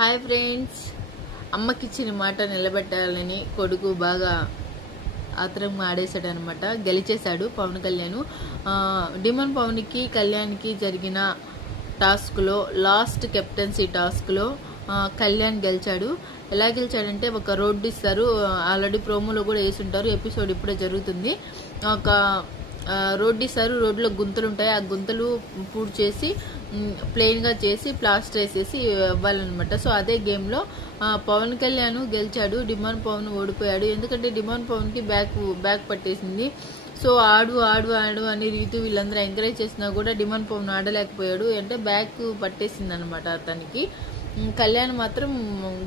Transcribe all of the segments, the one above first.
Hi friends, అమ్మకిచ్చిన మాట నిలబెట్టాలని కొడుకు బాగా ఆత్రంగా ఆడేశాడు అనమాట. గెలిచేశాడు పవన్ కళ్యాణ్. డిమన్ పవన్కి కళ్యాణ్కి జరిగిన టాస్క్లో లాస్ట్ కెప్టెన్సీ టాస్క్లో కళ్యాణ్ గెలిచాడు. ఎలా గెలిచాడంటే ఒక రోడ్డు ఇస్తారు, ఆల్రెడీ ప్రోమోలో కూడా వేసి ఉంటారు, ఎపిసోడ్ ఇప్పుడే జరుగుతుంది. ఒక రోడ్డు ఇస్తారు, రోడ్లో గుంతలు ఉంటాయి, ఆ గుంతలు పూర్తి చేసి ప్లెయిన్గా చేసి ప్లాస్టర్ వేసేసి ఇవ్వాలన్నమాట. సో అదే గేమ్లో పవన్ కళ్యాణ్ గెలిచాడు, డిమాండ్ పవన్ ఓడిపోయాడు. ఎందుకంటే డిమాండ్ పవన్కి బ్యాక్ పట్టేసింది. సో ఆడు ఆడు ఆడు అని రీతు వీళ్ళందరూ ఎంకరేజ్ చేసినా కూడా డిమాండ్ పవన్ ఆడలేకపోయాడు, అంటే బ్యాక్ పట్టేసింది అనమాట అతనికి. కళ్యాణ్ మాత్రం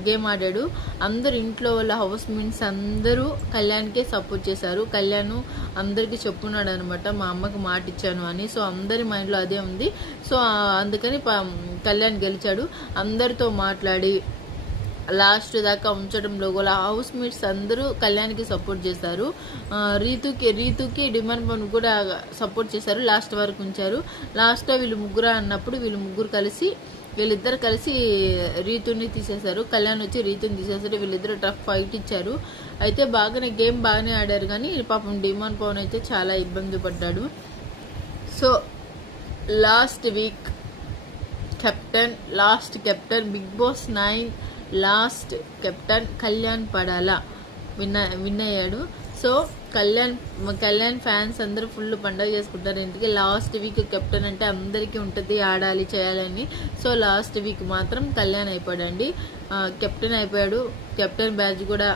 గేమ్ ఆడాడు. అందరు ఇంట్లో వాళ్ళ హౌస్ మేట్స్ అందరూ కళ్యాణ్కే సపోర్ట్ చేశారు. కళ్యాణ్ అందరికీ చెప్పున్నాడు అనమాట, మా అమ్మకి మాట ఇచ్చాను అని. సో అందరి మైండ్లో అదే ఉంది. సో అందుకని కళ్యాణ్ గెలిచాడు. అందరితో మాట్లాడి లాస్ట్ దాకా ఉంచడంలో కూడా హౌస్ మేట్స్ అందరూ కళ్యాణ్కి సపోర్ట్ చేశారు. రీతుకి డిమాండ్ పవన్ కూడా సపోర్ట్ చేశారు, లాస్ట్ వరకు ఉంచారు. లాస్ట్లో వీళ్ళు ముగ్గురు అన్నప్పుడు వీళ్ళిద్దరు కలిసి రీతుని తీసేశారు. కళ్యాణ్ వచ్చి రీతుని తీసేశారు. వీళ్ళిద్దరు టఫ్ ఫైట్ ఇచ్చారు. అయితే గేమ్ బాగానే ఆడారు, కానీ పాపం డిమాండ్ పవన్ అయితే చాలా ఇబ్బంది పడ్డాడు. So last week last captain Bigg Boss 9 last captain Kalyan Padala win అయ్యాడు. సో కళ్యాణ్ ఫ్యాన్స్ అందరూ ఫుల్ పండగ చేసుకుంటారు. ఎందుకంటే లాస్ట్ వీక్ కెప్టెన్ అంటే అందరికీ ఉంటుంది, ఆడాలి చేయాలని. సో లాస్ట్ వీక్ మాత్రం కళ్యాణ్ అయిపోయాడండి, కెప్టెన్ అయిపోయాడు. కెప్టెన్ బ్యాడ్జ్ కూడా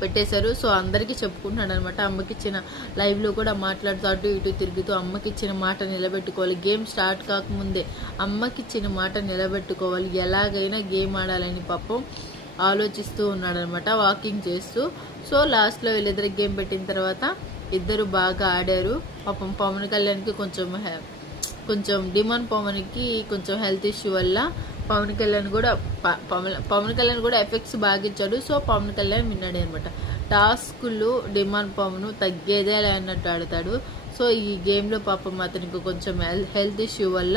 పెట్టేశారు. సో అందరికీ చెప్పుకుంటున్నాడు అనమాట. అమ్మకిచ్చిన లైవ్లో కూడా మాట్లాడుతూ అటు ఇటు తిరుగుతూ అమ్మకిచ్చిన మాట నిలబెట్టుకోవాలి, గేమ్ స్టార్ట్ కాకముందే అమ్మకిచ్చిన మాట నిలబెట్టుకోవాలి, ఎలాగైనా గేమ్ ఆడాలని పాపం ఆలోచిస్తూ ఉన్నాడు అనమాట, వాకింగ్ చేస్తూ. సో లాస్ట్లో వీళ్ళిద్దరు గేమ్ పెట్టిన తర్వాత ఇద్దరు బాగా ఆడారు. పాపం పవన్ కళ్యాణ్కి కొంచెం డిమాండ్ పవన్కి కొంచెం హెల్త్ ఇష్యూ వల్ల పవన్ కళ్యాణ్ కూడా ఎఫెక్ట్స్ బాగా ఇచ్చాడు. సో పవన్ కళ్యాణ్ విన్నాడు అనమాట. టాస్కులు డిమాండ్ పవన్ తగ్గేదే అన్నట్టు ఆడతాడు. సో ఈ గేమ్లో పాపం అతనికి కొంచెం హెల్త్ ఇష్యూ వల్ల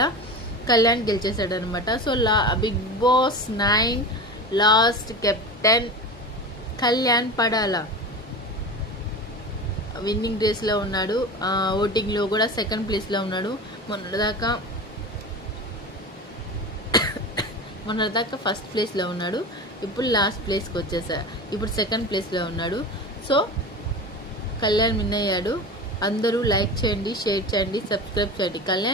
కళ్యాణ్ గెలిచేశాడు అనమాట. So Bigg Boss 9 last captain Kalyan Padala winning రేస్లో ఉన్నాడు. ఓటింగ్లో కూడా సెకండ్ ప్లేస్లో ఉన్నాడు. మొన్నటిదాకా ఫస్ట్ ప్లేస్లో ఉన్నాడు, ఇప్పుడు లాస్ట్ ప్లేస్కి వచ్చేసాడు, ఇప్పుడు సెకండ్ ప్లేస్లో ఉన్నాడు. సో కళ్యాణ్ విన్ అయ్యాడు. అందరూ లైక్ చేయండి, షేర్ చేయండి, సబ్స్క్రైబ్ చేయండి. కళ్యాణ్